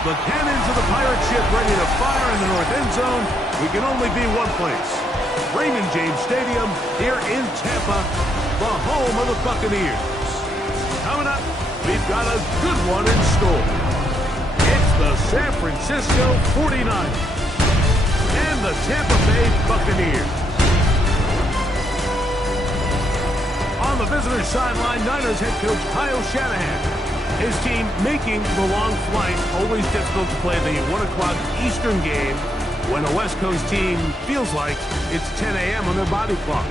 The cannons of the pirate ship ready to fire in the north end zone. We can only be one place. Raymond James Stadium here in Tampa, the home of the Buccaneers. Coming up, we've got a good one in store. It's the San Francisco 49ers and the Tampa Bay Buccaneers. On the visitor's sideline, Niners head coach Kyle Shanahan. His team making the long flight. Always difficult to play the 1 o'clock Eastern game when a West Coast team feels like it's 10 a.m. on their body clock.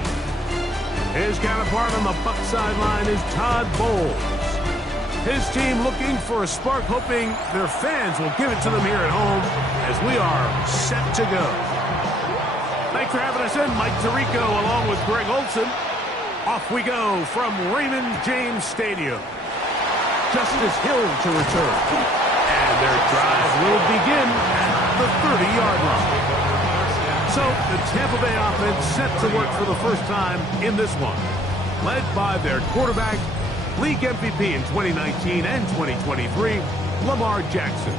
His counterpart on the Buck sideline is Todd Bowles. His team looking for a spark, hoping their fans will give it to them here at home as we are set to go. Thanks for having us in. Mike Tirico along with Greg Olson. Off we go from Raymond James Stadium. Justice Hill to return. And their drive will begin at the 30-yard line. So the Tampa Bay offense set to work for the first time in this one. Led by their quarterback, league MVP in 2019 and 2023, Lamar Jackson.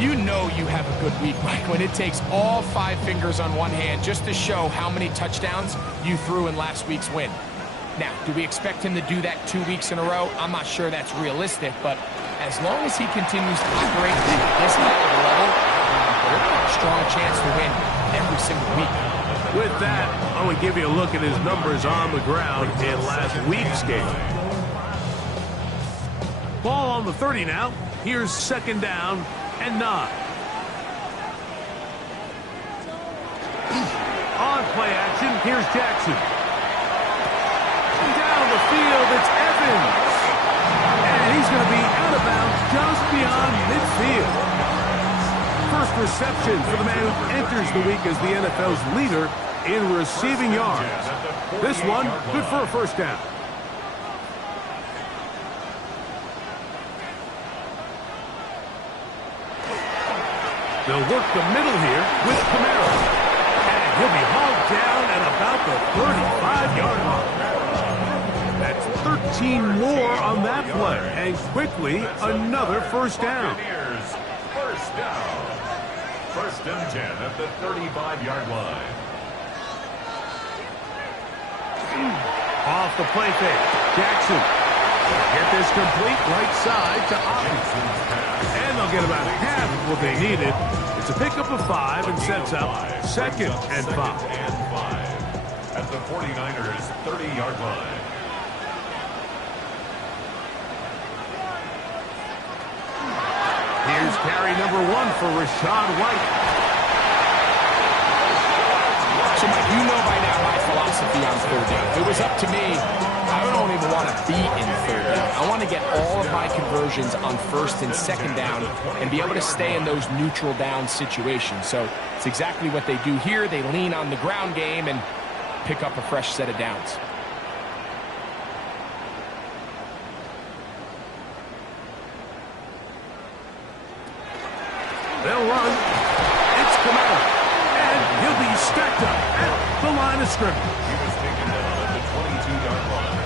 You know you have a good week, Mike, when it takes all 5 fingers on one hand just to show how many touchdowns you threw in last week's win. Now, do we expect him to do that 2 weeks in a row? I'm not sure that's realistic, but as long as he continues to operate at this high of a level, they're going to have a strong chance to win every single week. With that, I want to give you a look at his numbers on the ground in last week's game. Ball on the 30 now. Here's second down and 9. On play action, here's Jackson. Down the field, it's Evans. And he's going to be out of bounds just beyond midfield. First reception for the man who enters the week as the NFL's leader in receiving yards. This one, good for a first down. They'll work the middle here with Camaro. And he'll be hauled down at about the 35-yard line. That's 13 more on that play. And quickly, another first down. First down. First and 10 at the 35-yard line. Off the play fake. Jackson. Get this complete right side to Austin. And they'll get about half of what they needed. It's a pickup of 5 and sets up second and 5. At the 49ers 30-yard line. Here's carry number 1 for Rashad White. So, Mike, you know by now my philosophy on third down. If it was up to me, I don't even want to be in third down. I want to get all of my conversions on first and second down and be able to stay in those neutral down situations. So it's exactly what they do here. They lean on the ground game and pick up a fresh set of downs. They'll run. It's Camaro. And he'll be stacked up at the line of scrimmage. He was taken down at the 22-yard line.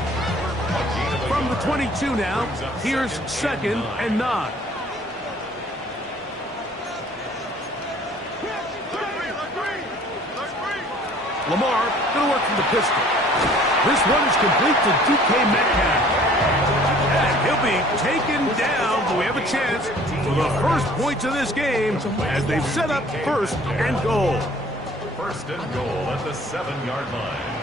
From the 22 now, here's second and 9. Lamar going to work from the pistol. This one is complete to DK Metcalf. And he'll be taken down, but we have a chance for the first points of this game as they've set up first and goal. First and goal at the 7-yard line.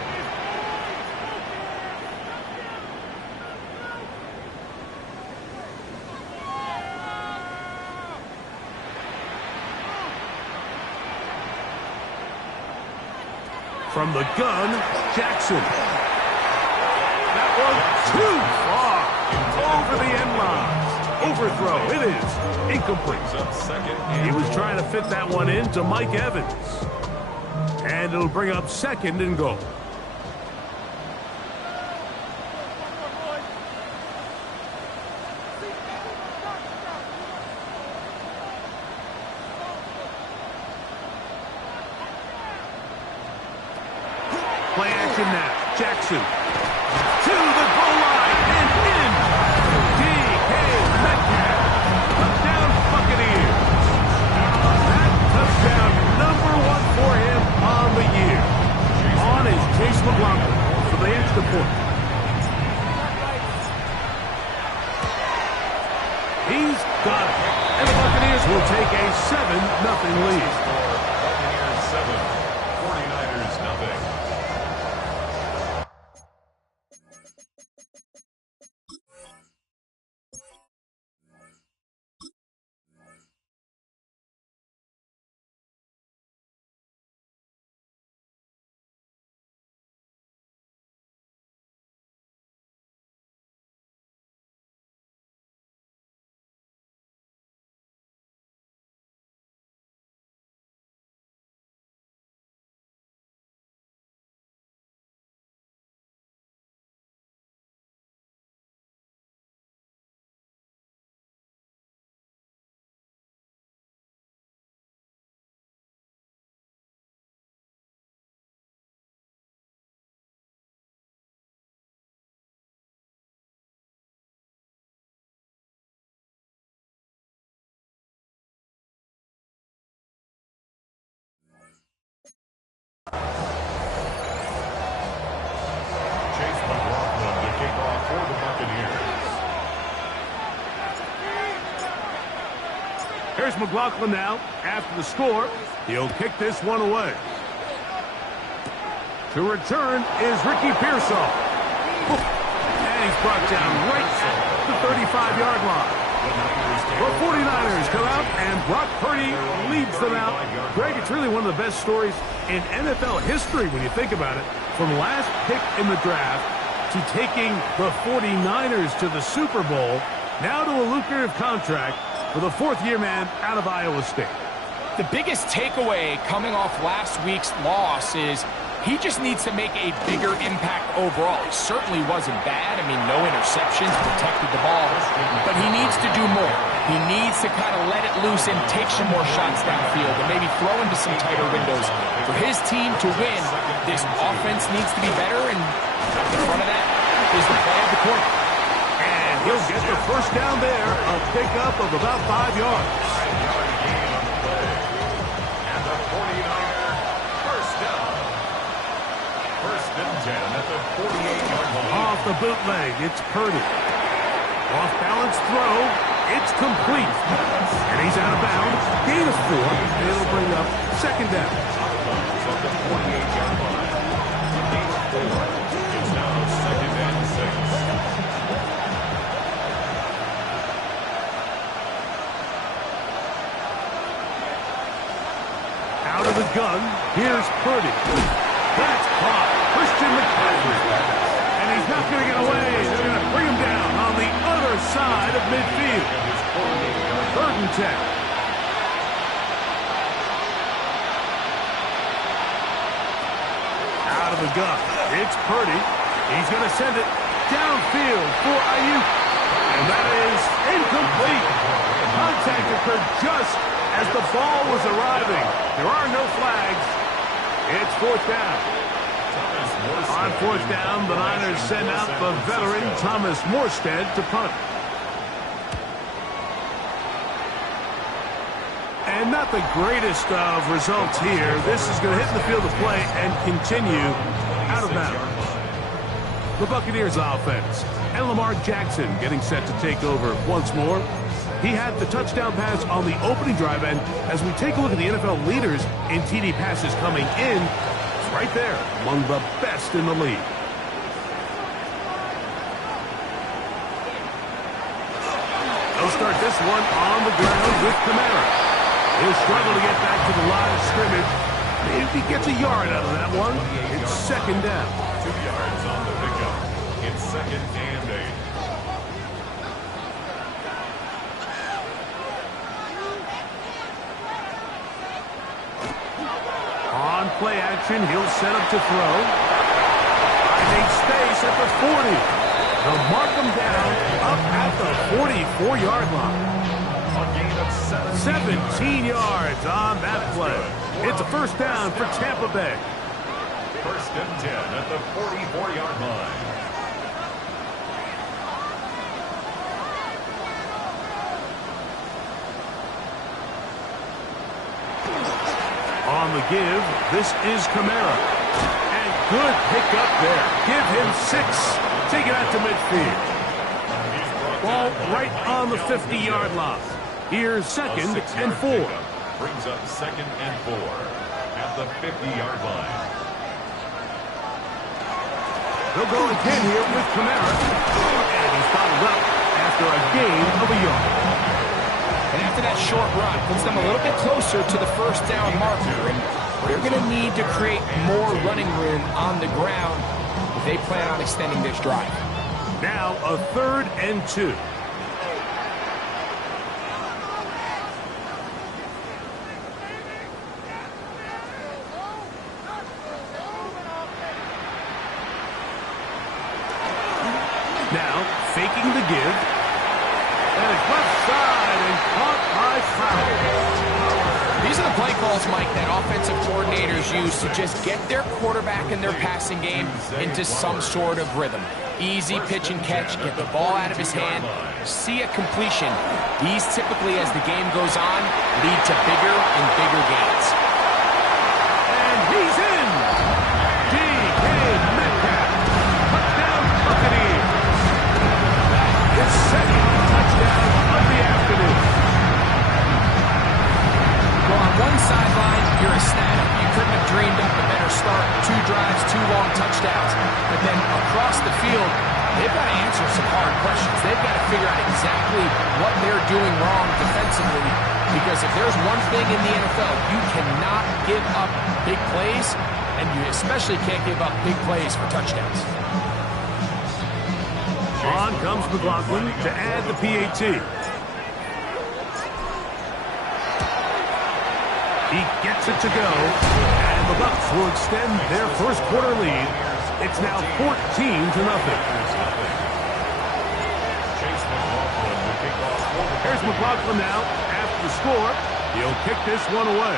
From the gun, Jackson. That was too far. Over the end line. Overthrow. It is incomplete. He was trying to fit that one into Mike Evans. And it'll bring up second and goal. Play action now. Jackson to the goal line and in. DK Metcalf. Touchdown Buccaneers. He's got it. And the Buccaneers will take a 7-0 lead. Buccaneers 7, 49ers nothing. Here's McLaughlin now. After the score, he'll kick this one away. To return is Ricky Pearsall. And he's brought down right at the 35-yard line. The 49ers come out, and Brock Purdy leads them out. Greg, it's really one of the best stories in NFL history when you think about it. From last pick in the draft to taking the 49ers to the Super Bowl, now to a lucrative contract for the fourth-year man out of Iowa State. The biggest takeaway coming off last week's loss is he just needs to make a bigger impact overall. He certainly wasn't bad. I mean, no interceptions, protected the ball. But he needs to do more. He needs to kind of let it loose and take some more shots downfield and maybe throw into some tighter windows. For his team to win, this offense needs to be better, and in front of that is the play of the quarterback. And he'll get the first down there, a pickup of about 5 yards. 5-yard gain on the play. And the 49er first down. First and 10 at the 48-yard line. Off the bootleg, it's Purdy. Off-balance throw, it's complete. And he's out of bounds. Gain of 4. It'll bring up second down. At the 48-yard line. Gain of 4. It's now second and 6. Out of the gun, here's Purdy. That's caught. Christian McCaffrey. And he's not going to get away. They're going to bring him down on the other side of midfield. 3rd and 10. Out of the gun, it's Purdy. He's going to send it downfield for Ayuk. And that is incomplete. Contact occurred just as the ball was arriving. There are no flags. It's 4th down. On 4th down, the Niners send out the veteran Thomas Morstead to punt. And not the greatest of results here. This is going to hit the field of play and continue out of bounds. The Buccaneers offense. And Lamar Jackson getting set to take over once more. He had the touchdown pass on the opening drive, and as we take a look at the NFL leaders in TD passes coming in, it's right there among the best in the league. They'll start this one on the ground with Kamara. He'll struggle to get back to the line of scrimmage. If he gets a yard out of that one, it's second down. 2 yards on the pickup. It's second and 8. On play action, he'll set up to throw. Finding space at the 40. They'll mark him down up at the 44-yard line. A gain of 17 yards on that play. It's a first down for Tampa Bay. First and 10 at the 44-yard line. On the give, this is Kamara. And good pickup there. Give him 6. Take it out to midfield. Ball right on the 50-yard line. Here's second and 4. Brings up second and 4 at the 50-yard line. They'll go again here with Kamara. And he's fouled up after a gain of a yard. And after that short run, puts them a little bit closer to the first down marker. And they're going to need to create more running room on the ground if they plan on extending this drive. Now a 3rd and 2. Now faking the give. And it's left side and caught by Fowler. These are the play calls, Mike, that offensive coordinators use to just get their quarterback and their passing game into some sort of rhythm. Easy pitch and catch, get the ball out of his hand, see a completion. These typically, as the game goes on, lead to bigger and bigger gains. And he's in! D.K. Metcalf. Touchdown Buccaneers. His second touchdown of the afternoon. Well, on one sideline, you're ecstatic. You couldn't have dreamed up a better start. 2 drives, 2 long touchdowns. But then across the field, they've got to answer some hard questions. They've got to figure out exactly what they're doing wrong defensively. Because if there's one thing in the NFL, you cannot give up big plays, and you especially can't give up big plays for touchdowns. On comes McLaughlin to add the PAT. He gets it to go, and the Bucs will extend their first quarter lead. It's now 14-0. Here's McLaughlin now after the score. He'll kick this one away.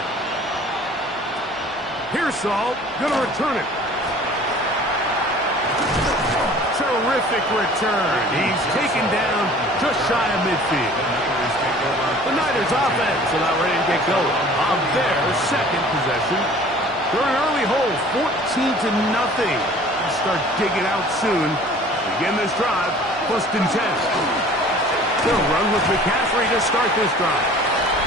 Pearsall going to return it. Terrific return. He's taken down just shy of midfield. The Niners offense are not ready to get going on their second possession. They're in early hole, 14-0. Start digging out soon. Begin this drive, 1st and 10. They'll run with McCaffrey to start this drive.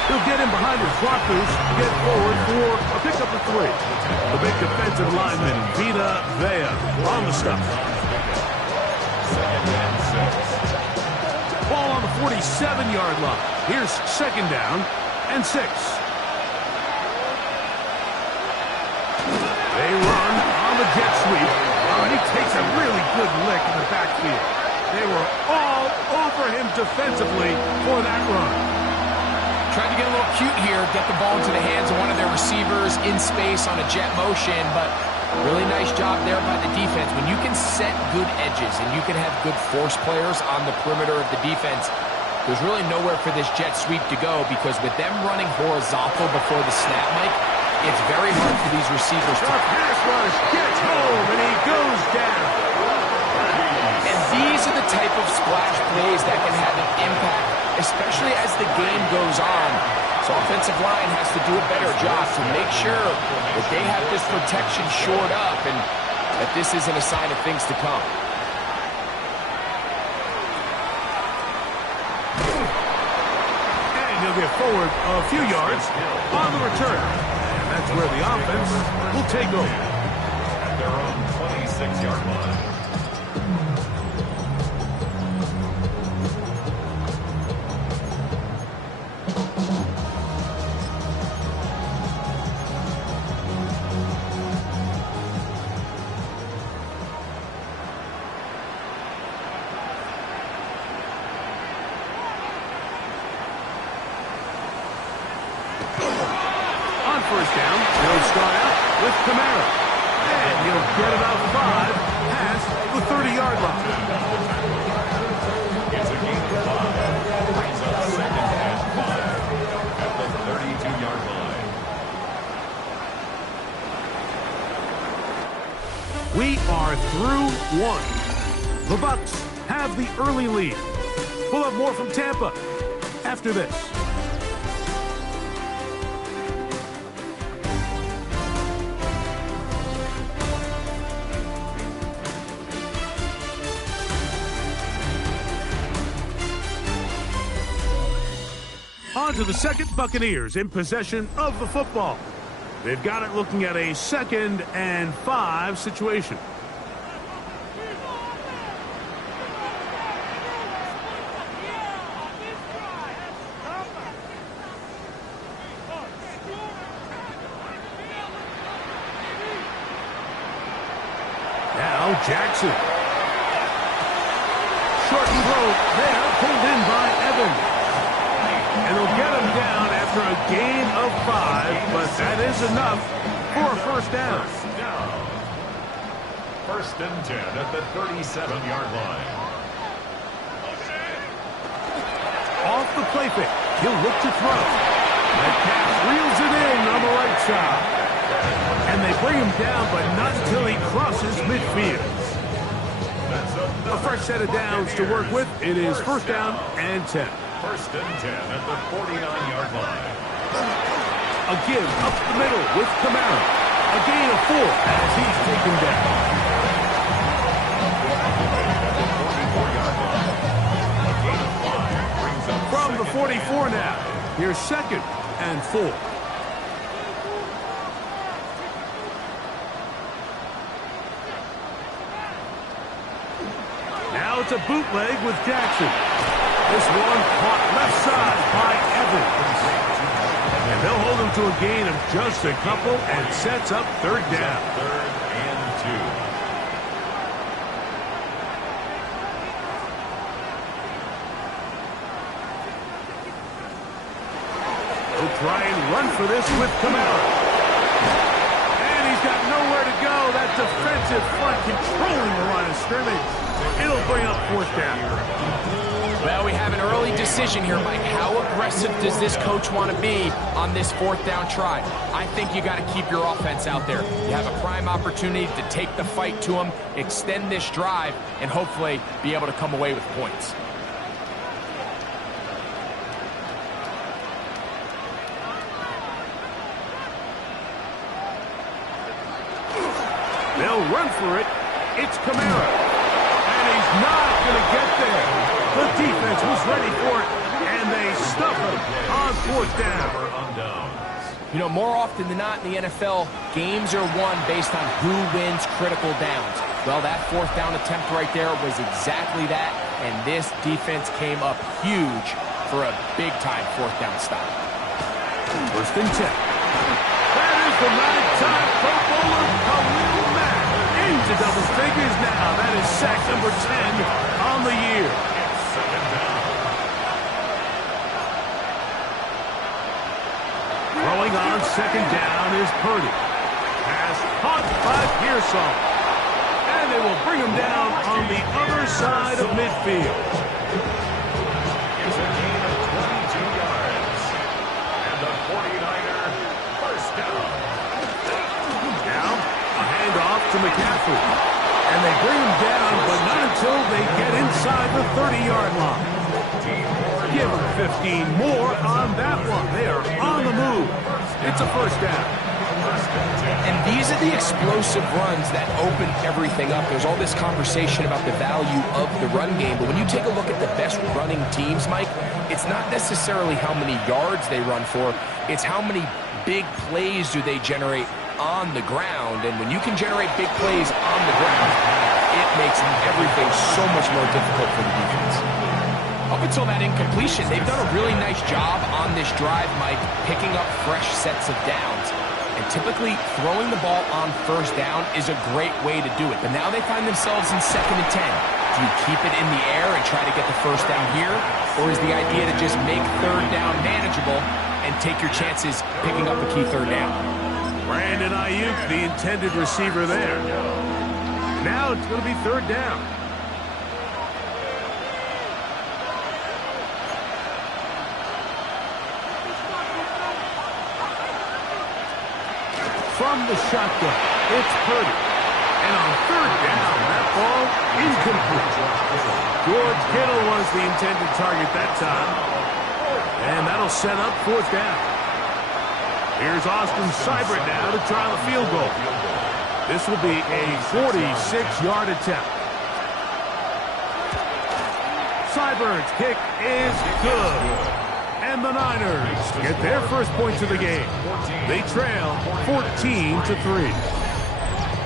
He'll get in behind his block boost, get forward for a pickup of 3. The big defensive lineman, Vita Vea, on the stuff. Ball on the 47-yard line. Here's 2nd down and 6. They run on the jet sweep. And he takes a really good lick in the backfield. They were all over him defensively for that run. Trying to get a little cute here, get the ball into the hands of one of their receivers in space on a jet motion, but really nice job there by the defense. When you can set good edges and you can have good force players on the perimeter of the defense, there's really nowhere for this jet sweep to go, because with them running horizontal before the snap, Mike, it's very hard for these receivers to... Pass rush gets home, and he goes down. And these are the type of splash plays that can have an impact, especially as the game goes on. So offensive line has to do a better job to make sure that they have this protection shored up and that this isn't a sign of things to come. And he'll get forward a few yards on the return. And that's where the offense will take over. At their own 26-yard line. First down, he'll start out with Kamara. And he'll get about 5 past the 30-yard line. It's a gain of 5. Brings up 2nd and 5 at the 32-yard line. We are through 1. The Bucs have the early lead. We'll have more from Tampa after this. On to the second, Buccaneers in possession of the football. They've got it looking at a 2nd and 5 situation. Now Jackson. Short throw there, pulled in by Evans. And they'll get him down after a gain of 5, but that is enough for a first down. First and 10 at the 37-yard line. Off the play fake. He'll look to throw. Metcalf reels it in on the right side. And they bring him down, but not until he crosses midfield. A fresh set of downs to work with. It is first down and 10. First and 10 at the 49-yard line. A give up the middle with Kamara. A gain of 4 as he's taken down. From the 44 now. Here's 2nd and 4. Now it's a bootleg with Jackson. This one caught left side by Evans. And they'll hold him to a gain of just a couple and sets up third down. Third and 2. They'll try and run for this with Kamara. And he's got nowhere to go. That defensive front controlling the line of scrimmage. It'll bring up fourth down. Well, we have an early decision here, Mike. How aggressive does this coach want to be on this 4th down try? I think you got to keep your offense out there. You have a prime opportunity to take the fight to them, extend this drive, and hopefully be able to come away with points. They'll run for it. It's Kamara. And he's not going to get there. The defense was ready for it, and they stuff him on 4th down. You know, more often than not in the NFL, games are won based on who wins critical downs. Well, that 4th down attempt right there was exactly that, and this defense came up huge for a big-time 4th down stop. First and 10. That is the 9-time Pro Bowler, Khalil Mack, into double figures now. That is sack number 10 on the year. Throwing on 2nd down is Purdy. Pass caught by Pearsall. And they will bring him down on the other side of midfield. It's a gain of 22 yards. And the 49er first down. Now, a handoff to McCaffrey. And they bring him down, but not until they get inside the 30-yard line. Give them 15 more on that one. They are on the move. It's a first down. And these are the explosive runs that open everything up. There's all this conversation about the value of the run game, but when you take a look at the best running teams, Mike, it's not necessarily how many yards they run for, it's how many big plays do they generate on the ground. And when you can generate big plays on the ground, it makes everything so much more difficult for the defense. Up until that incompletion, they've done a really nice job on this drive, Mike, picking up fresh sets of downs. And typically, throwing the ball on first down is a great way to do it. But now they find themselves in 2nd and 10. Do you keep it in the air and try to get the first down here? Or is the idea to just make 3rd down manageable and take your chances picking up a key 3rd down? Brandon Ayuk, the intended receiver there. Now it's going to be 3rd down. From the shotgun, it's Purdy. And on 3rd down, that ball incomplete. George Kittle was the intended target that time. And that'll set up 4th down. Here's Austin Seibert now to try the field goal. This will be a 46-yard attempt. Seibert's kick is good. And the Niners get their first points of the game. They trail 14-3.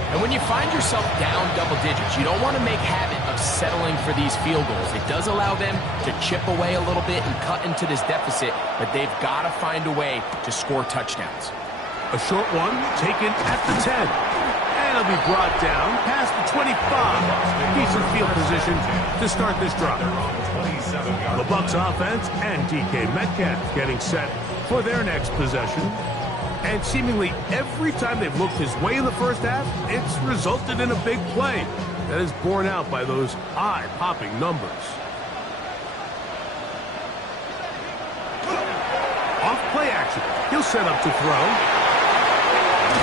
And when you find yourself down double digits, you don't want to make habit of settling for these field goals. It does allow them to chip away a little bit and cut into this deficit, but they've got to find a way to score touchdowns. A short one taken at the 10. And it'll be brought down past the 25. Decent field position to start this drive. The Bucs offense and DK Metcalf getting set for their next possession. And seemingly every time they've looked his way in the first half, it's resulted in a big play that is borne out by those eye-popping numbers. Off play action. He'll set up to throw.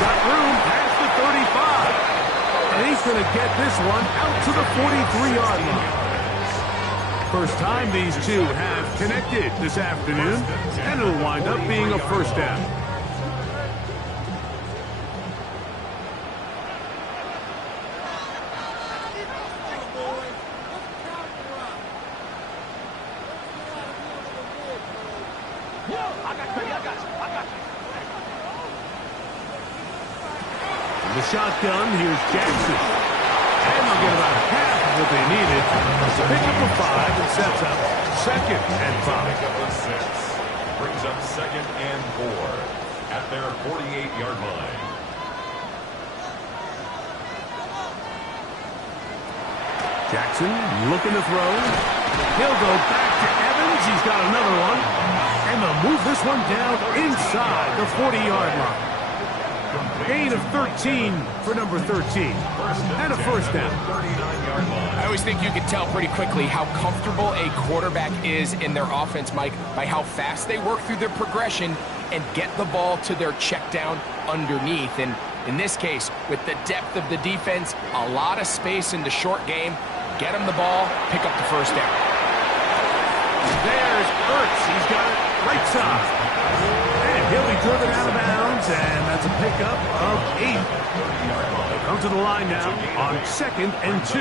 Got room past the 35. And he's going to get this one out to the 43-yard line. First time these two have connected this afternoon, and it'll wind up being a first down. The shotgun, here's Jackson. And they'll get about half of what they needed to pick up a 5 and sets up 2nd and 5. Pick up a 6. Brings up 2nd and 4 at their 48-yard line. Jackson looking to throw. He'll go back to Evans. He's got another one. And they'll move this one down inside the 40-yard line. Gain of 13 for number 13. And a first down. I always think you can tell pretty quickly how comfortable a quarterback is in their offense, Mike, by how fast they work through their progression and get the ball to their check down underneath. And in this case, with the depth of the defense, a lot of space in the short game, get him the ball, pick up the first down. There's Ertz. He's got it right side. And he'll be driven out of bounds, and that's a pickup of 8. They'll come to the line now on 2nd and 2.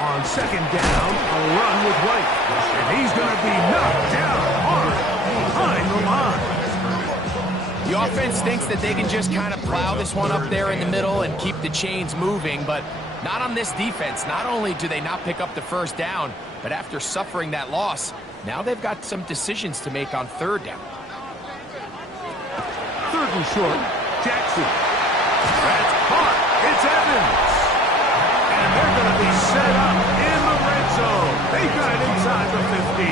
On 2nd down, a run with White. And he's going to be knocked down hard behind the line. The offense thinks that they can just kind of plow this one up there in the middle and keep the chains moving, but not on this defense. Not only do they not pick up the first down, but after suffering that loss, now they've got some decisions to make on 3rd down. 3rd and short, Jackson. That's caught. It's Evans. And they're going to be set up in the red zone. They got it inside the 15.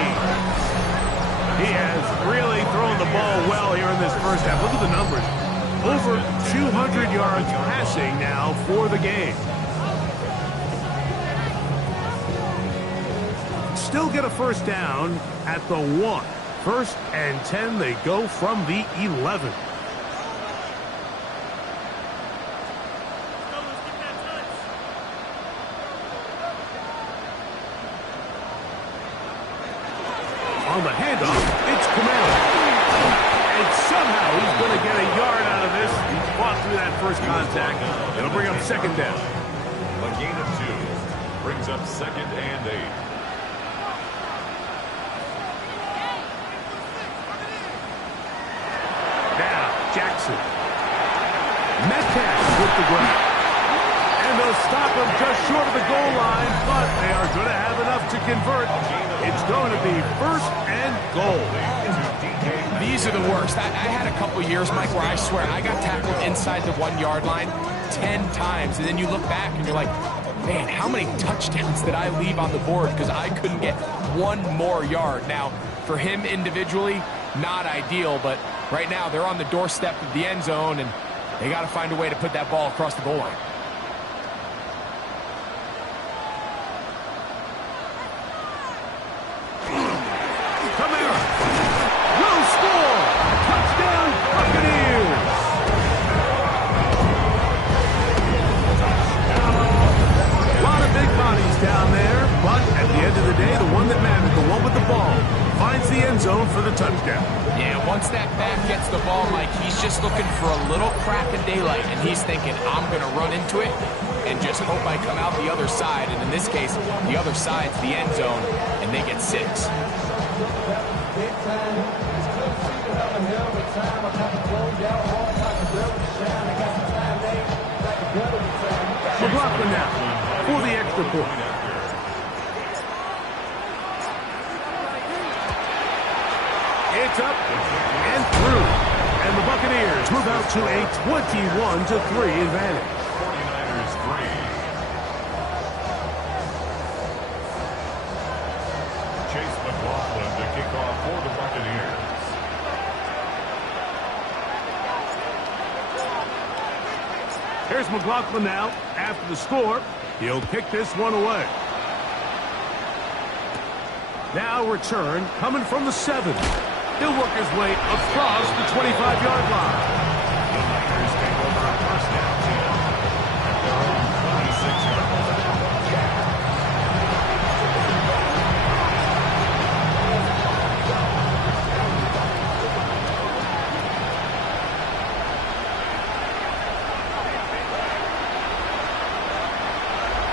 He has really thrown the ball well here in this first half. Look at the numbers. Over 200 yards passing now for the game. Still get a first down at the 1. 1st and 10, they go from the 11. On the handoff, it's Kamara. And somehow he's going to get a yard out of this. He fought through that first contact. It'll bring up 2nd down. A gain of 2 brings up 2nd and 8. Jackson. Metcalf with the ground. And they'll stop him just short of the goal line, but they are going to have enough to convert. It's going to be 1st and goal. These are the worst. I had a couple years, Mike, where I swear I got tackled inside the 1-yard line 10 times, and then you look back and you're like, man, how many touchdowns did I leave on the board because I couldn't get one more yard? Now, for him individually, not ideal, but right now they're on the doorstep of the end zone, and they got to find a way to put that ball across the goal line. Kamara will score. Touchdown, Buccaneers. A lot of big bodies down there, but at the end of the day, the one that mattered, the one with the ball, finds the end zone for the touchdown. Yeah, once that back gets the ball, Mike, he's just looking for a little crack in daylight, and he's thinking, I'm going to run into it, and just hope I come out the other side. And in this case, the other side's the end zone, and they get 6. McLaughlin now for the extra point. It's up and through. And the Buccaneers move out to a 21-3 advantage. 49ers 3. Chase McLaughlin to kick off for the Buccaneers. Here's McLaughlin now. After the score, he'll kick this one away. Now return coming from the 7. He'll work his way across the 25-yard line. The Niners take over a first down 10 at their own 26-yard line.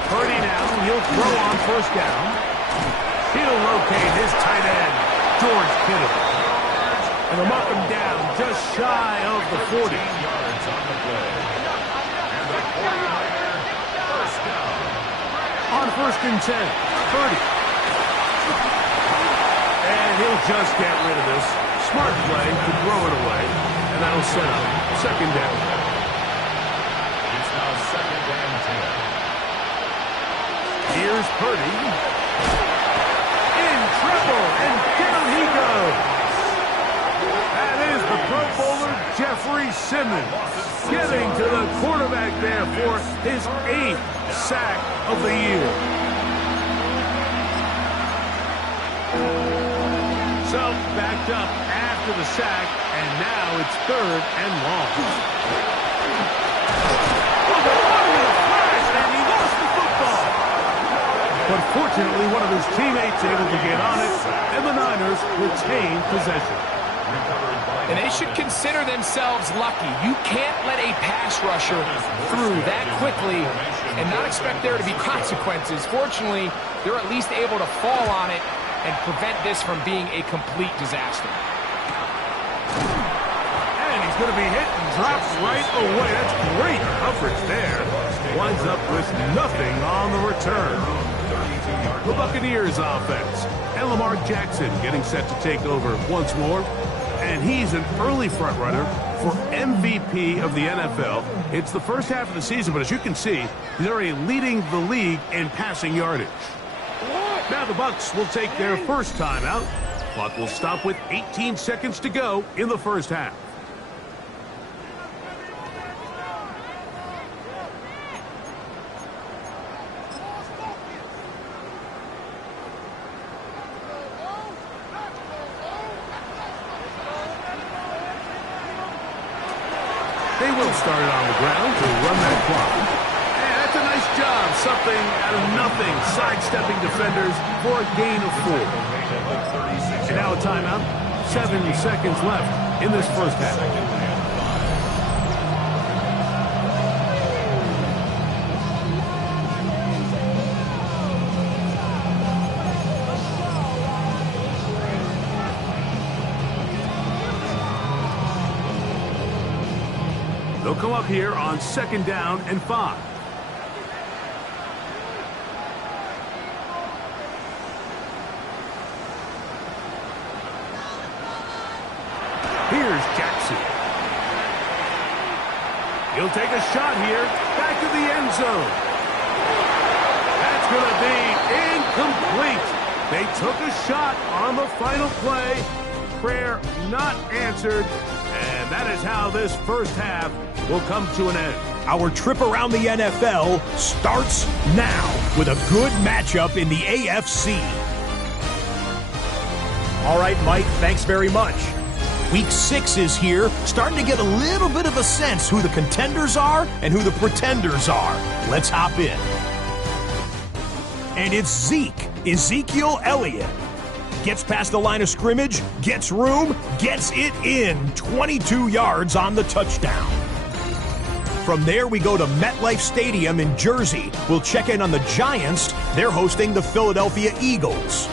Purdy now, he'll throw on first down. He'll locate his tight end, George Kittle. And they'll mark him down just shy of the 40. 14 yards on the play. And the 49er first down. On first and 10, Purdy. And he'll just get rid of this. Smart play to throw it away. And that'll set up second down. It's now second and 10. Here's Purdy. In trouble, and down he goes. That is the Pro Bowler Jeffrey Simmons getting to the quarterback there for his 8th sack of the year. So backed up after the sack, and now it's 3rd and long. And he lost the football. But fortunately, one of his teammates able to get on it, and the Niners retain possession. And they should consider themselves lucky. You can't let a pass rusher through that quickly and not expect there to be consequences. Fortunately, they're at least able to fall on it and prevent this from being a complete disaster. And he's going to be hit and dropped right away. That's great coverage there. Winds up with nothing on the return. The Buccaneers offense. And Lamar Jackson getting set to take over once more. And he's an early front runner for MVP of the NFL. It's the first half of the season, but as you can see, he's already leading the league in passing yardage. Now the Bucs will take their first timeout. Clock will stop with 18 seconds to go in the first half. They will start it on the ground to run that clock. And that's a nice job. Something out of nothing. Sidestepping defenders for a gain of 4. And now a timeout. 7 seconds left in this first half. They'll come up here on 2nd down and 5. Here's Jackson. He'll take a shot here. Back to the end zone. That's going to be incomplete. They took a shot on the final play. Prayer not answered. And that is how this first half will come to an end. Our trip around the NFL starts now with a good matchup in the AFC. All right, Mike, thanks very much. Week 6 is here, starting to get a little bit of a sense who the contenders are and who the pretenders are. Let's hop in. And it's Ezekiel Elliott. Gets past the line of scrimmage, gets room, gets it in. 22 yards on the touchdown. From there, we go to MetLife Stadium in Jersey. We'll check in on the Giants. They're hosting the Philadelphia Eagles.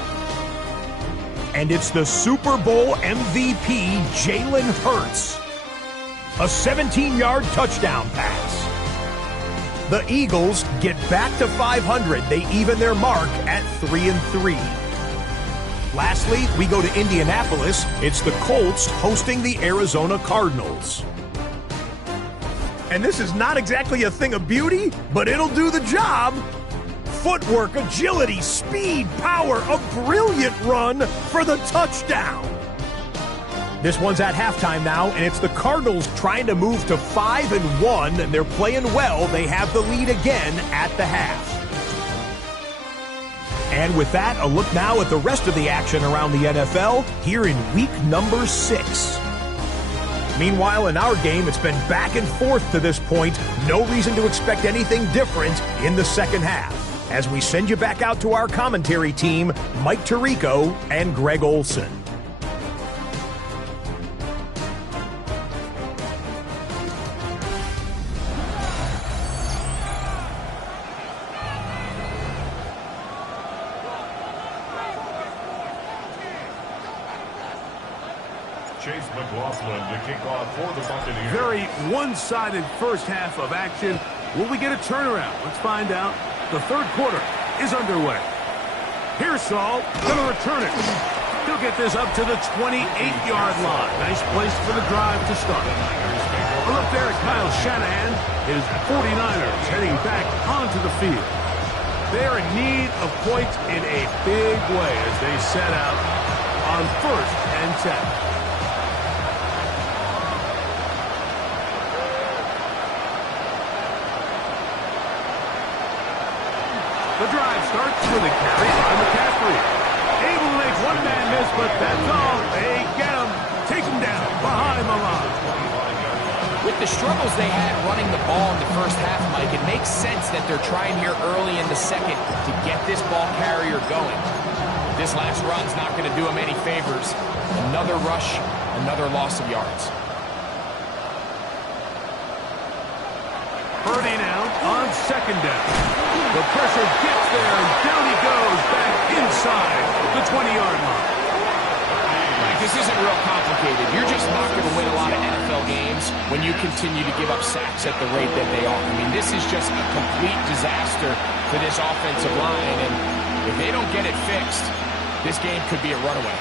And it's the Super Bowl MVP, Jalen Hurts. A 17-yard touchdown pass. The Eagles get back to 500. They even their mark at 3-3. Lastly, we go to Indianapolis. It's the Colts hosting the Arizona Cardinals. And this is not exactly a thing of beauty, but it'll do the job. Footwork, agility, speed, power, a brilliant run for the touchdown. This one's at halftime now, and it's the Cardinals trying to move to 5-1, and they're playing well. They have the lead again at the half. And with that, a look now at the rest of the action around the NFL here in week number 6. Meanwhile, in our game, it's been back and forth to this point. No reason to expect anything different in the second half. As we send you back out to our commentary team, Mike Tirico and Greg Olson. To kick off for the Buccaneers. Very one-sided first half of action. Will we get a turnaround? Let's find out. The third quarter is underway. Here's Saul, gonna return it. He'll get this up to the 28-yard line. Nice place for the drive to start. A look there at Kyle Shanahan. His 49ers heading back onto the field. They're in need of points in a big way as they set out on 1st and 10. The drive starts with a carry by McCaffrey. Able to make one man miss, but that's all. They get him. Take him down behind the line. With the struggles they had running the ball in the first half, Mike, it makes sense that they're trying here early in the second to get this ball carrier going. This last run's not going to do him any favors. Another rush, another loss of yards. Purdy now on 2nd down. The pressure gets there, and down he goes back inside the 20-yard line. Mike, this isn't real complicated. You're just not going to win a lot of NFL games when you continue to give up sacks at the rate that they are. I mean, this is just a complete disaster for this offensive line, and if they don't get it fixed, this game could be a runaway.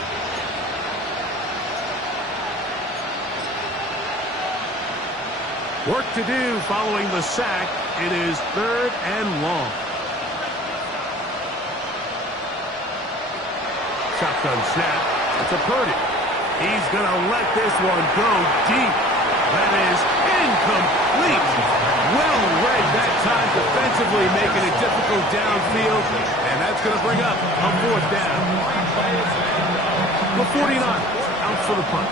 Work to do following the sack. It is 3rd and long. Shotgun snap. It's a Purdy. He's going to let this one go deep. That is incomplete. Well read that time defensively, making it difficult downfield. And that's going to bring up a 4th down. The 49ers out for the punt.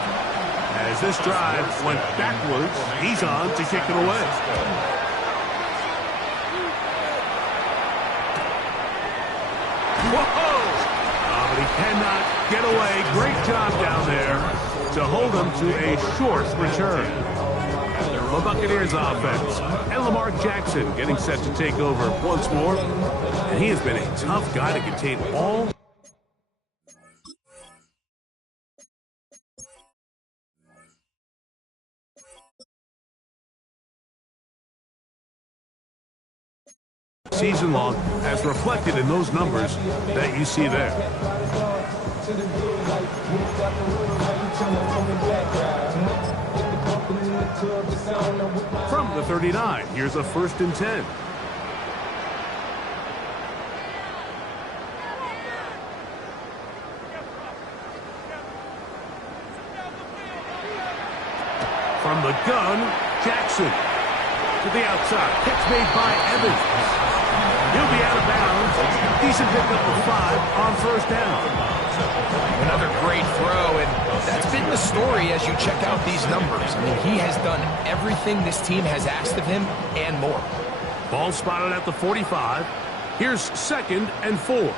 As this drive went backwards, he's on to kick it away. Whoa! Oh, but he cannot get away. Great job down there to hold him to a short return. The Buccaneers offense. And Lamar Jackson getting set to take over once more. And he has been a tough guy to contain all season long, as reflected in those numbers that you see there. From the 39, here's a 1st and 10. From the gun, Jackson to the outside. Catch made by Evans. He'll be out of bounds. Decent pickup of 5 on 1st down. Another great throw, and that's been the story as you check out these numbers. I mean, he has done everything this team has asked of him and more. Ball spotted at the 45. Here's 2nd and 4.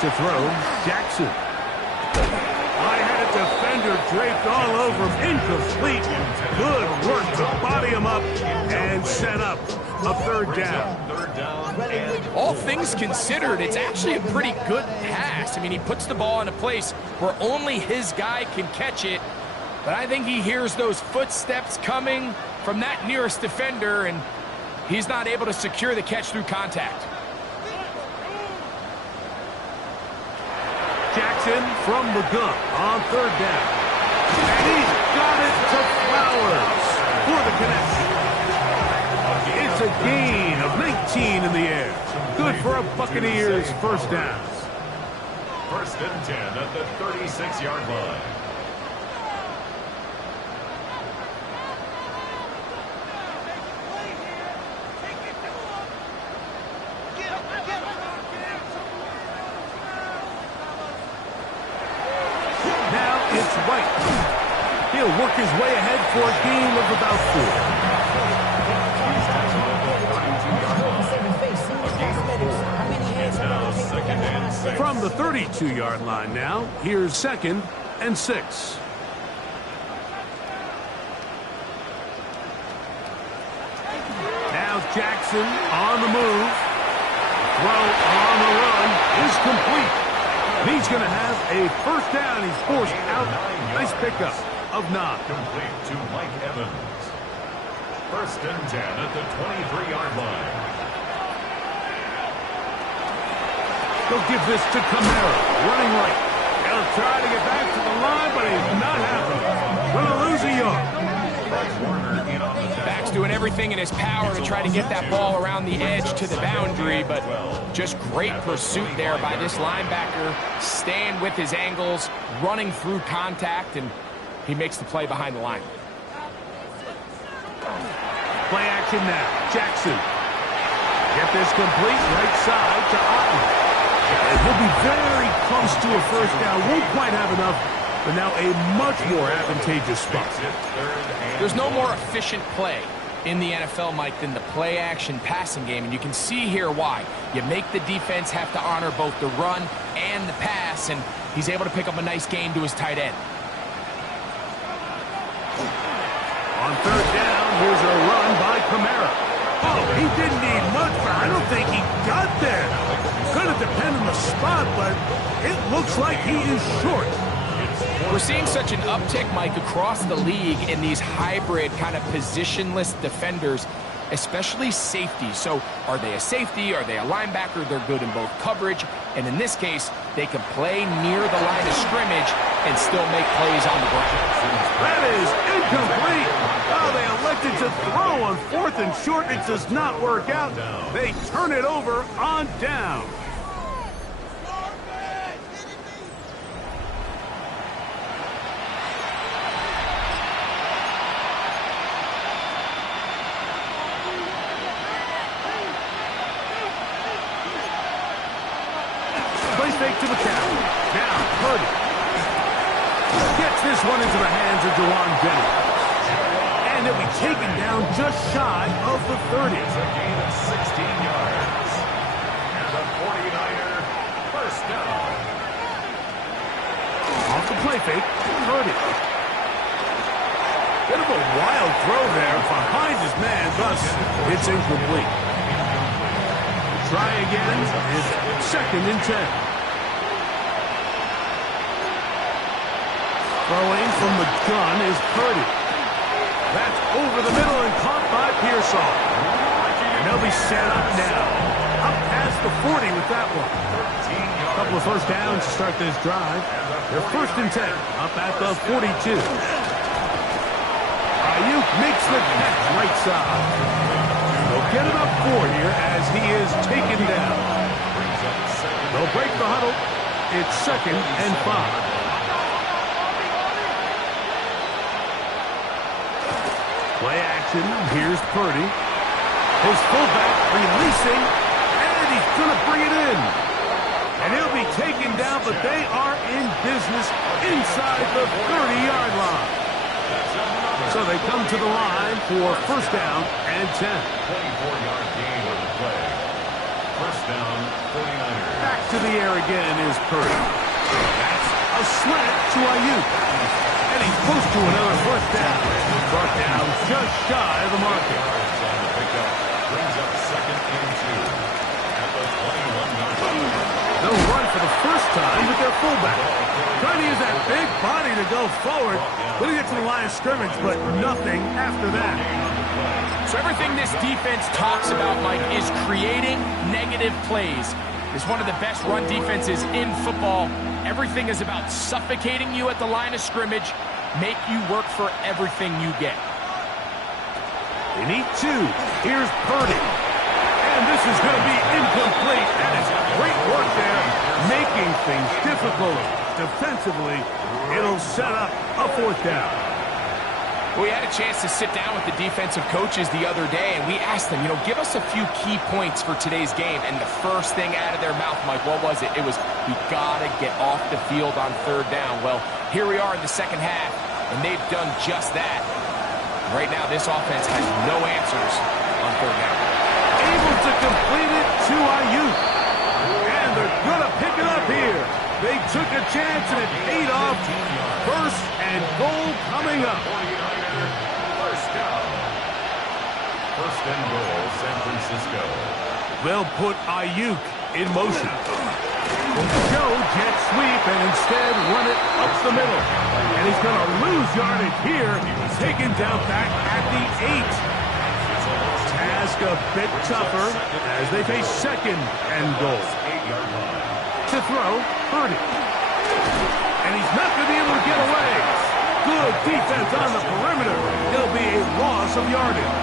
to throw, Jackson. High-headed defender draped all over him. Incomplete. Good work to body him up and set up a third down. All things considered, it's actually a pretty good pass. I mean, he puts the ball in a place where only his guy can catch it. But I think he hears those footsteps coming from that nearest defender, and he's not able to secure the catch through contact. Jackson from the gun on third down. And he's got it to Flowers for the connection. It's a gain of 19 in the air. Good for a Buccaneers first down. First and 10 at the 36-yard line. He'll work his way ahead for a gain of about 4. From the 32-yard line now, here's 2nd and 6. Now Jackson on the move. Throw on the run is complete. He's going to have a first down. He's forced out. Nice pickup of 9. Complete to Mike Evans. First and 10 at the 23-yard line. They'll give this to Camara, running right. He'll try to get back to the line, but he's not happening. Going to lose a yard. Back's doing everything in his power to try to get that ball around the edge to the boundary, but just great pursuit there by this linebacker, staying with his angles, running through contact, and he makes the play behind the line. Play action now. Jackson. Get this complete right side to Otten. And he'll be very close to a first down. Won't quite have enough, but now a much more advantageous spot. There's no more efficient play in the NFL, Mike, than the play-action passing game, and you can see here why. You make the defense have to honor both the run and the pass, and he's able to pick up a nice gain to his tight end. On third down, here's a run by Camara. Oh, he didn't need much, but I don't think he got there. Could have depended on the spot, but it looks like he is short. We're seeing such an uptick, Mike, across the league in these hybrid kind of positionless defenders, especially safety. So are they a safety? Are they a linebacker? They're good in both coverage. And in this case, they can play near the line of scrimmage and still make plays on the ground. That is incomplete. Oh, they elected to throw on 4th and short. It does not work out. They turn it over on down. Play fake to the cow. Now, Purdy gets this one into the hands of Jawan Jennings. And he'll be taken down just shy of the 30. It's a gain of 16 yards. And the 49er first down. Off the play fake, Purdy. Bit of a wild throw there behind his man, thus it's incomplete. Try again. It's 2nd and 10. Throwing from the gun is Purdy. That's over the middle and caught by Pearsall. And they'll be set up now. Up past the 40 with that one. A couple of first downs to start this drive. They're 1st and 10. Up at the 42. Ayuk makes the catch right side. They'll get about 4 here as he is taken down. They'll break the huddle. It's 2nd and 5. Play action. Here's Purdy. His fullback releasing, and he's going to bring it in. And he'll be taken down, but they are in business inside the 30-yard line. So they come to the line for first down and 10. 24-yard gain on the play. First down, 49ers. Back to the air again is Purdy. That's a slant to Ayuk. And he's close to another first down. Brought down just shy of the marker. On the pickup. Brings up second and 2 at the 21-yard line. They'll run for the first time with their fullback. Trying to use that big body to go forward. Going to get to the line of scrimmage, but nothing after that. So everything this defense talks about, Mike, is creating negative plays. It's one of the best run defenses in football. Everything is about suffocating you at the line of scrimmage, make you work for everything you get. They need 2. Here's Purdy. And this is going to be incomplete. That is great work there, making things difficult. Defensively, it'll set up a fourth down. We had a chance to sit down with the defensive coaches the other day, and we asked them, give us a few key points for today's game. And the first thing out of their mouth, Mike, what was it? It was, we got to get off the field on third down. Well, here we are in the second half, and they've done just that. Right now, this offense has no answers on third down. Able to complete it to Ayuk. And they're going to pick it up here. They took a chance, and it paid off. First and goal coming up. First down. First and goal, San Francisco. They'll put Ayuk in motion. Go jet sweep and instead run it up the middle. And he's going to lose yardage here. Taken down back at the 8. Task a bit tougher as they face second and goal. 8-yard line. To throw, Purdy. And he's not going to be able to get away. Good defense on the perimeter. It'll be a loss of yardage.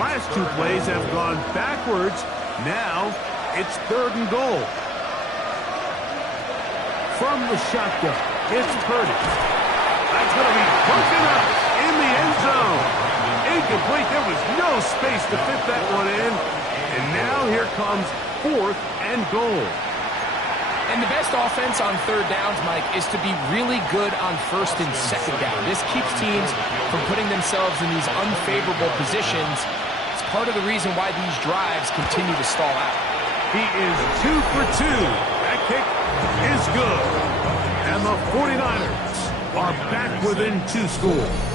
Last 2 plays have gone backwards. Now it's third and goal. From the shotgun, it's Purdy. That's going to be broken up in the end zone. Incomplete. There was no space to fit that one in. And now here comes fourth and goal. And the best offense on third downs, Mike, is to be really good on first and second down. This keeps teams from putting themselves in these unfavorable positions. It's part of the reason why these drives continue to stall out. He is 2 for 2. That kick is good. And the 49ers are back within 2 scores.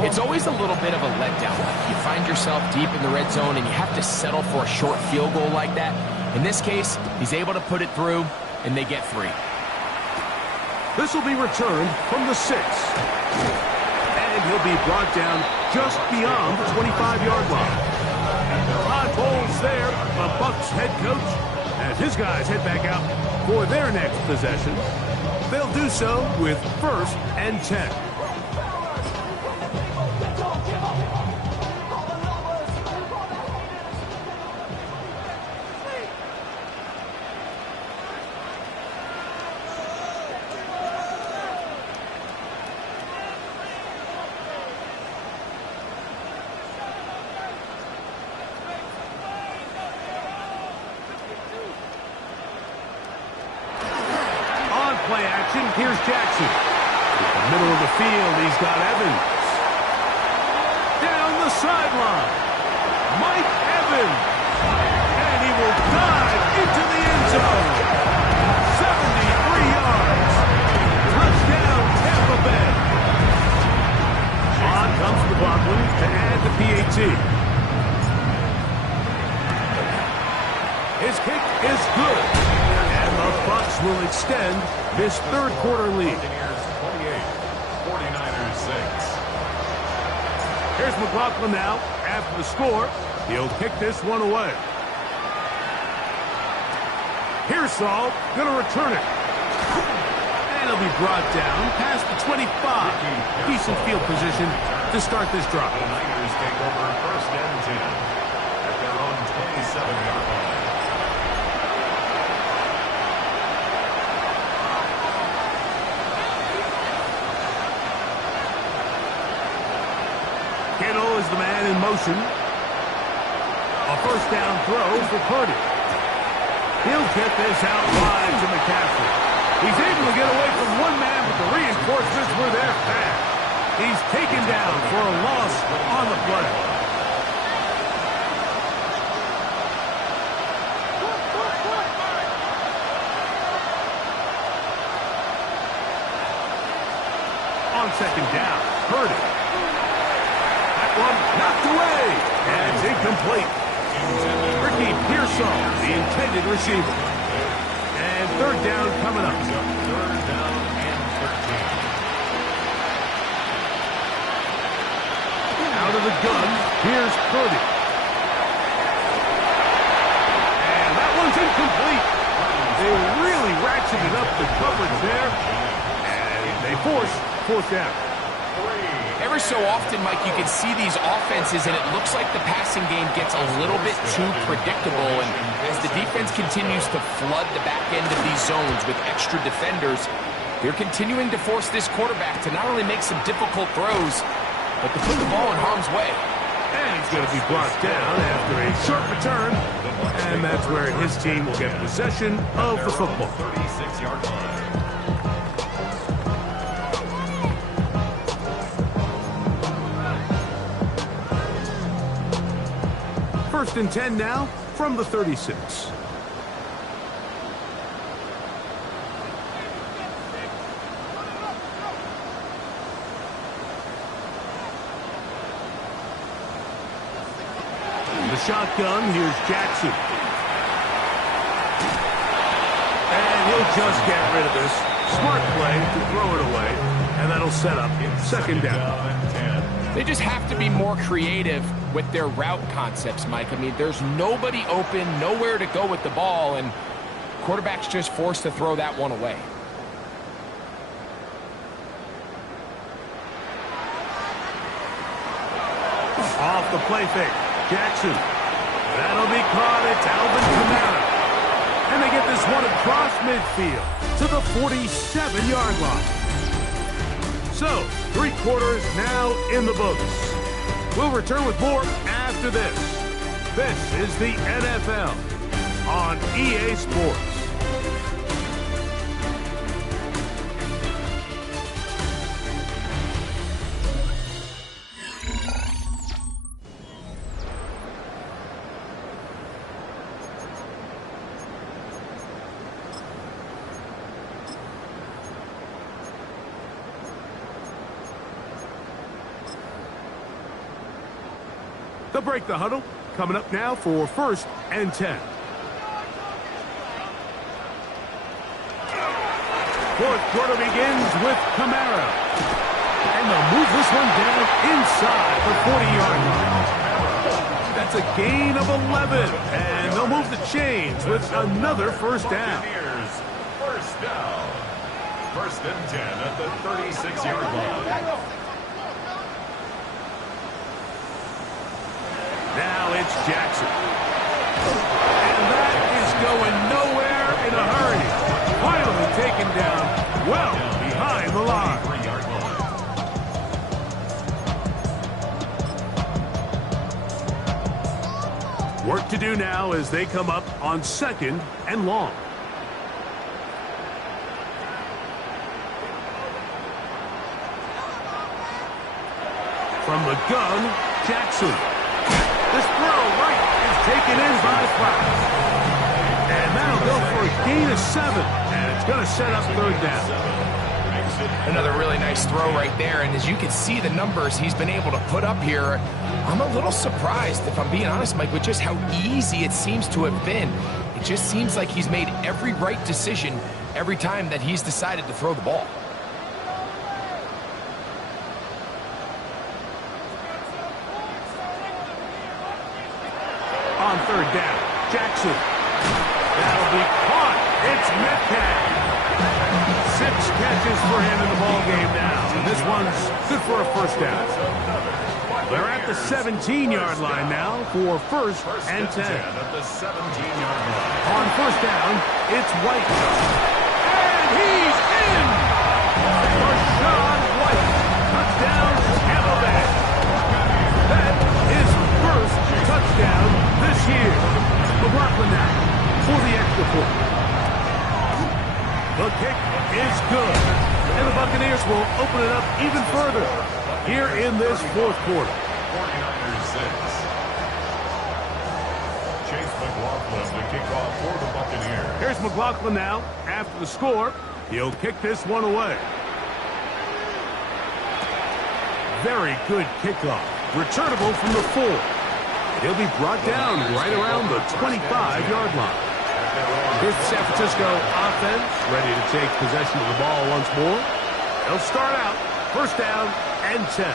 It's always a little bit of a letdown. You find yourself deep in the red zone and you have to settle for a short field goal like that. In this case, he's able to put it through, and they get 3. This will be returned from the 6. And he'll be brought down just beyond the 25-yard line. Todd Bowles there, the Bucs head coach, as his guys head back out for their next possession. They'll do so with first and 10. Play action, here's Jackson. In the middle of the field, he's got Evans. Down the sideline, Mike Evans. And he will dive into the end zone. 73 yards. Touchdown, Tampa Bay. On comes McLaughlin to add the PAT. His kick is good. And the Bucs will extend this third quarter lead. Buccaneers 28, 49ers 6. Here's McLaughlin now. After the score, he'll kick this one away. Here's Saul, going to return it. And he'll be brought down past the 25. Decent field position to start this drive. The Niners take over first and 10 at their own 27-yard line. Kittle is the man in motion. A first down throw for Purdy. He'll get this out wide to McCaffrey. He's able to get away from one man, but the reinforcements were there fast. He's taken down for a loss on the play. on second down. Purdy. That one knocked away. And it's incomplete. Ricky Pearsall, the intended receiver. And third down coming up. Third down and 13. Out of the gun, here's Purdy. And that one's incomplete. They really ratcheted up the coverage there. And they force fourth down. Every so often, Mike, you can see these offenses, and it looks like the passing game gets a little bit too predictable. And as the defense continues to flood the back end of these zones with extra defenders, they're continuing to force this quarterback to not only make some difficult throws, but to put the ball in harm's way. And he's going to be brought down after a short return. And that's where his team will get possession of the football. 36-yard line. First and 10 now from the 36. The shotgun, here's Jackson. And he'll just get rid of this. Smart play to throw it away. And that'll set up second down. They just have to be more creative with their route concepts, Mike. I mean, there's nobody open, nowhere to go with the ball, and quarterback's just forced to throw that one away. Off the play fake. Jackson. That'll be caught. It's Alvin Kamara. And they get this one across midfield to the 47-yard line. So, 3 quarters now in the books. We'll return with more after this. This is the NFL on EA Sports. They'll break the huddle. Coming up now for first and 10. Fourth quarter begins with Kamara. And they'll move this one down inside the 40-yard line. That's a gain of 11. And they'll move the chains with another first down. Buccaneers, first down. First and 10 at the 36-yard line. Now it's Jackson. And that is going nowhere in a hurry. Finally taken down well behind the line. Work to do now as they come up on second and long. From the gun, Jackson. This throw right is taken in by Fox. And that'll go for a gain of 7. And it's going to set up third down. Another really nice throw right there. And as you can see the numbers he's been able to put up here, I'm a little surprised, if I'm being honest, Mike, with just how easy it seems to have been. It just seems like he's made every right decision every time that he's decided to throw the ball. On third down, Jackson. That'll be caught. It's Metcalf. 6 catches for him in the ballgame now. And this one's good for a first down. They're at the 17-yard line now for first and 10. At the 17-yard line. On first down, it's White. And he's in! Rashaad White. Touchdown, Tampa Bay. That is first touchdown this year. McLaughlin now for the extra point. The kick is good. And the Buccaneers will open it up even further here in this fourth quarter. 49ER'S 6. Chase McLaughlin to kick off for the Buccaneers. Here's McLaughlin now after the score. He'll kick this one away. very good kickoff. Returnable from the 4. He'll be brought down right around the 25-yard line. Here's the San Francisco offense, ready to take possession of the ball once more. They'll start out, first down and 10.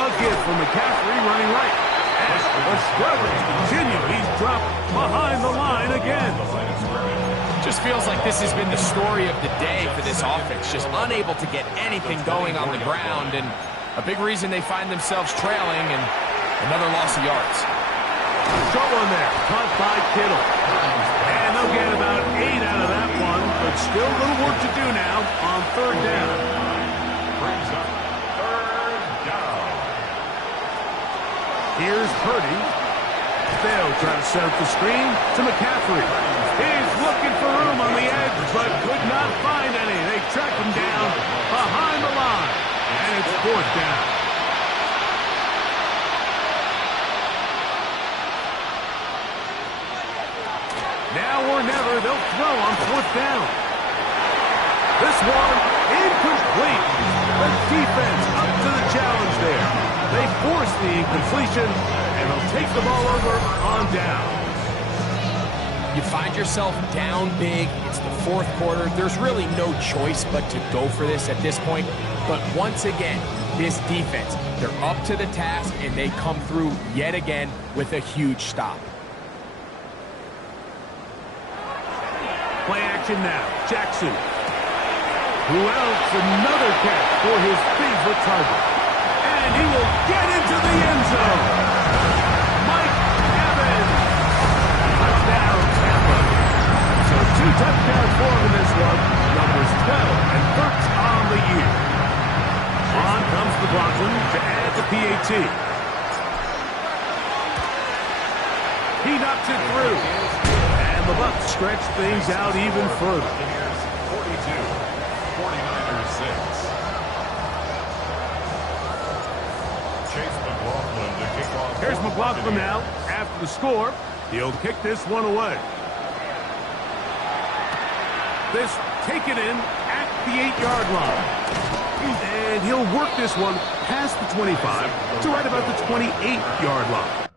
A give from McCaffrey running right. And the struggles continue. He's dropped behind the line again. Just feels like this has been the story of the day for this offense. Just unable to get anything going on the ground. And a big reason they find themselves trailing and another loss of yards. Short one there. Caught by Kittle. And they'll get about 8 out of that one. But still a little work to do now on third down. Brings up third down. Here's Purdy. They'll try to set up the screen to McCaffrey. He's looking for room on the edge, but could not find any. They track him down behind the line. And it's fourth down. Now or never, they'll throw on fourth down. This one, incomplete. The defense up to the challenge there. They force the incompletion, and they'll take the ball over on down. You find yourself down big. It's the fourth quarter. There's really no choice but to go for this at this point. But once again, this defense, they're up to the task, and they come through yet again with a huge stop. Play action now. Jackson. Who else? Another catch for his favorite target. And he will get into the end zone. Mike Evans. Touchdown, Tampa. So 2 touchdowns for him in this one. Numbers 12 and 13 on the year. On comes McLaughlin to add the PAT. He knocks it through. And the Bucs stretch things out even further. Buccaneers 42, 49ers 6. Chase McLaughlin to kick off. Here's McLaughlin now. After the score, he'll kick this one away. This taken in at the 8-yard line. And he'll work this one past the 25 to right about the 28-yard line.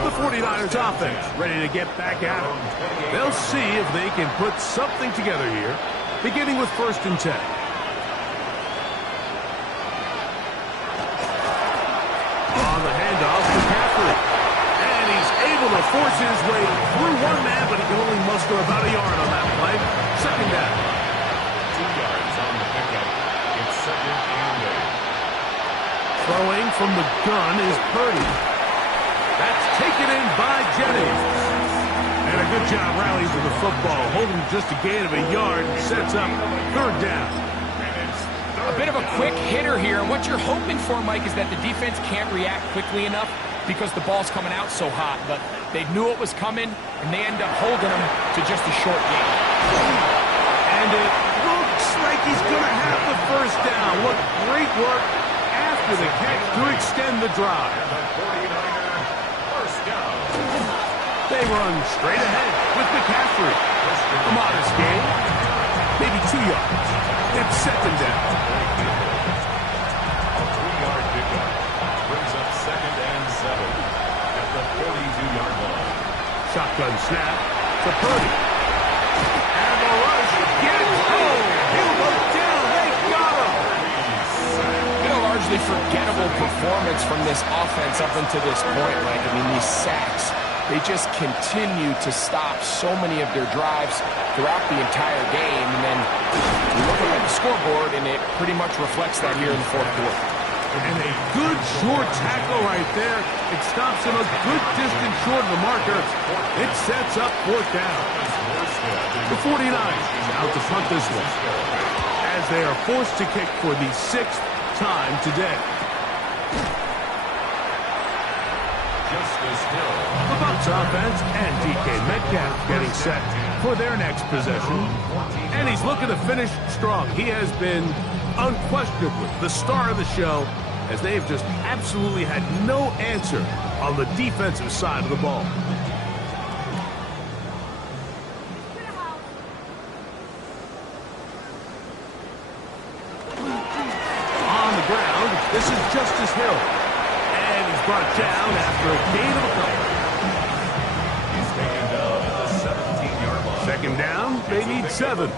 The 49ers offense ready to get back at it. They'll see if they can put something together here, beginning with first and 10. On the handoff, McCaffrey. And he's able to force his way through one man, but he can only muster about a yard on that play. Second down. 2 yards on the pickup. It's second and 8. Throwing from the gun is Purdy. That's taken in by Jennings. And a good job rallying to the football, holding just a gain of a yard, and sets up third down. A bit of a quick hitter here, and what you're hoping for, Mike, is that the defense can't react quickly enough because the ball's coming out so hot, but they knew it was coming, and they end up holding them to just a short gain. And it looks like he's going to have the first down. What great work after the catch to extend the drive. They run straight ahead with McCaffrey. A modest gain, maybe 2 yards. It's second down. A 3-yard pickup brings up second and 7 at the 42-yard line. Shotgun snap to Purdy. And the rush gets home. He'll go down. They got him. Been a largely forgettable performance from this offense up until this point, Mike. I mean, these sacks They just continue to stop so many of their drives throughout the entire game. And then you look at the scoreboard, and it pretty much reflects that here in the fourth quarter. And a good short tackle right there. It stops him a good distance short of the marker. It sets up fourth down. The 49ers out to punt this one, as they are forced to kick for the 6th time today. The Bucs offense and DK Metcalf getting set for their next possession. And he's looking to finish strong. He has been unquestionably the star of the show, as they've just absolutely had no answer on the defensive side of the ball. On the ground, this is Justice Hill. And he's brought down after a gain of a couple. He's taken down at the 17-yard line. Second down, they need 7.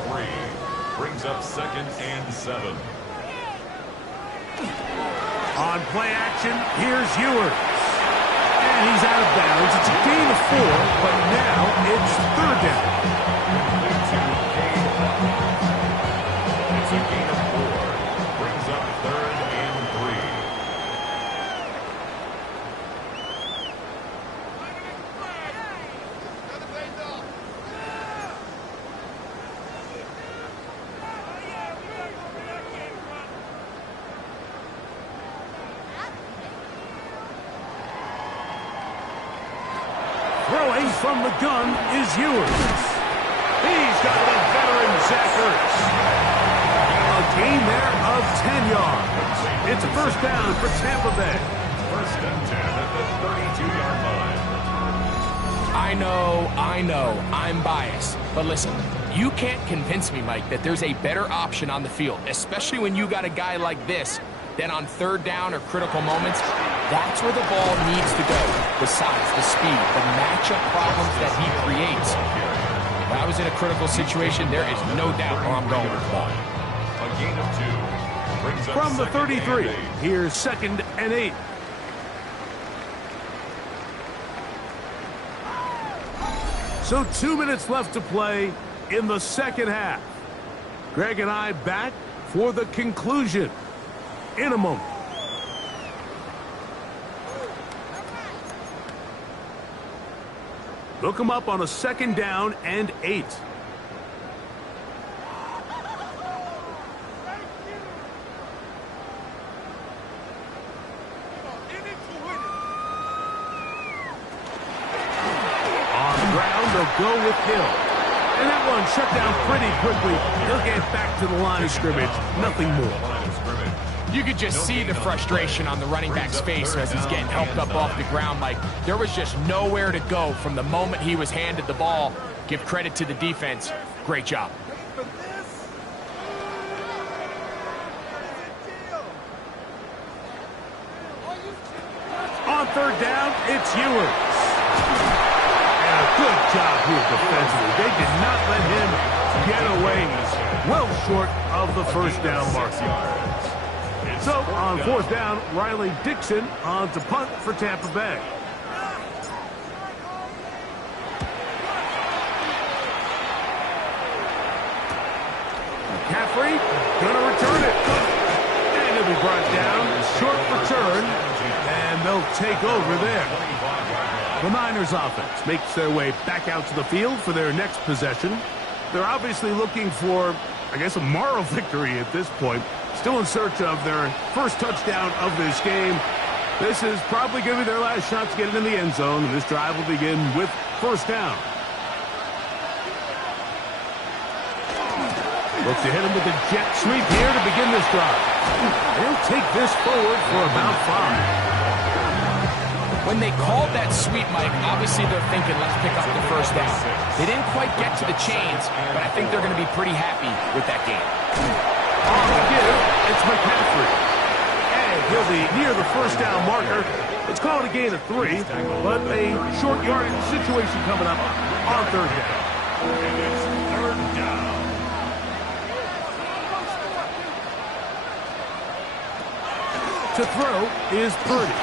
Brings up 2nd and 7. On play action, here's Ewers. And he's out of bounds. It's a gain of 4, but now it's 3rd down. It's a gain of 4. Brings up 3rd and 3. Throwing from the gun is Ewers. He's got the veteran Zach Ertz. A gain there of 10 yards. It's a first down for Tampa Bay. 1st and 10 at the 32-yard line. I know, I'm biased. But listen, you can't convince me, Mike, that there's a better option on the field, especially when you got a guy like this, then on 3rd down or critical moments, that's where the ball needs to go. The size, the speed, the matchup problems that he creates. If I was in a critical situation, there is no doubt where I'm going with the ball. A gain of 2. Brings up From the 2nd and 33, 8. here's 2nd and 8. So 2 minutes left to play in the second half. Greg and I back for the conclusion in a moment. Look him up on a 2nd down and 8. On the ground, they'll go with Hill. And that one shut down pretty quickly. He'll get back to the line of scrimmage. Nothing more. You could just see the frustration on the running back's face as he's getting helped up off the ground. Like, there was just nowhere to go from the moment he was handed the ball. Give credit to the defense. Great job. On 3rd down, it's Ewers. And a good job here defensively. They did not let him get away. He's well short of the first down mark. So, on 4th down, Riley Dixon on to punt for Tampa Bay. McCaffrey gonna return it. And it'll be brought down. Short return. And they'll take over there. The Niners offense makes their way back out to the field for their next possession. They're obviously looking for, I guess, a moral victory at this point. Still in search of their first touchdown of this game. This is probably going to be their last shot to get it in the end zone. And this drive will begin with 1st down. Look to hit him with a jet sweep here to begin this drive. They'll take this forward for about 5. When they called that sweep, Mike, obviously they're thinking, let's pick up the first down. They didn't quite get to the chains, but I think they're going to be pretty happy with that game. On the give, it's McCaffrey. And he'll be near the first down marker. It's called a gain of 3, but a short yardage situation coming up on 3rd down. And it's 3rd down. To throw is Purdy.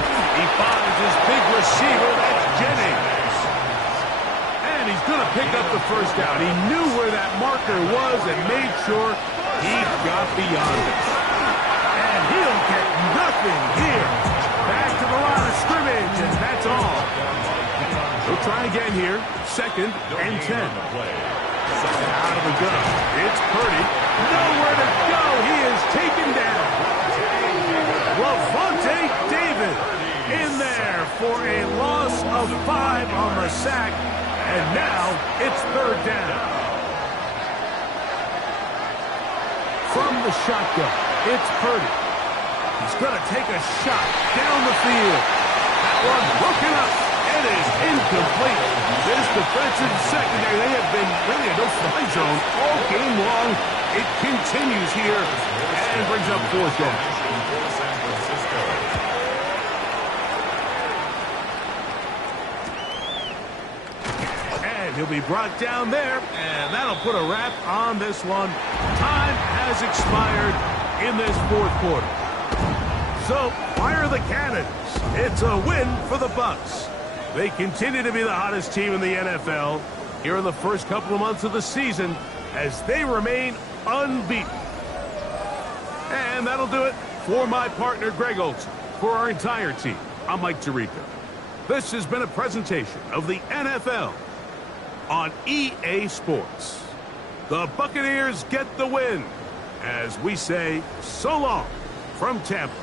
He finds his big receiver, that's Jennings. pick up the first down. He knew where that marker was and made sure he got beyond it. And he'll get nothing here. Back to the line of scrimmage, and that's all. We'll try again here. 2nd and 10. Out of the gun. It's Purdy. Nowhere to go. He is taken down. Lavonte David in there for a loss of 5 on the sack. And now it's 3rd down. From the shotgun, it's Purdy. He's going to take a shot down the field. That one broken up. It is incomplete. This defensive secondary, they have been really a no-fly zone all game long. It continues here and brings up 4th down. And he'll be brought down there, and that'll put a wrap on this one. Time has expired in this 4th quarter. So, fire the cannons. It's a win for the Bucs. They continue to be the hottest team in the NFL here in the first couple of months of the season as they remain unbeaten. And that'll do it for my partner, Greg Olson. For our entire team, I'm Mike Tirico. This has been a presentation of the NFL on EA Sports. The Buccaneers get the win as we say so long from Tampa.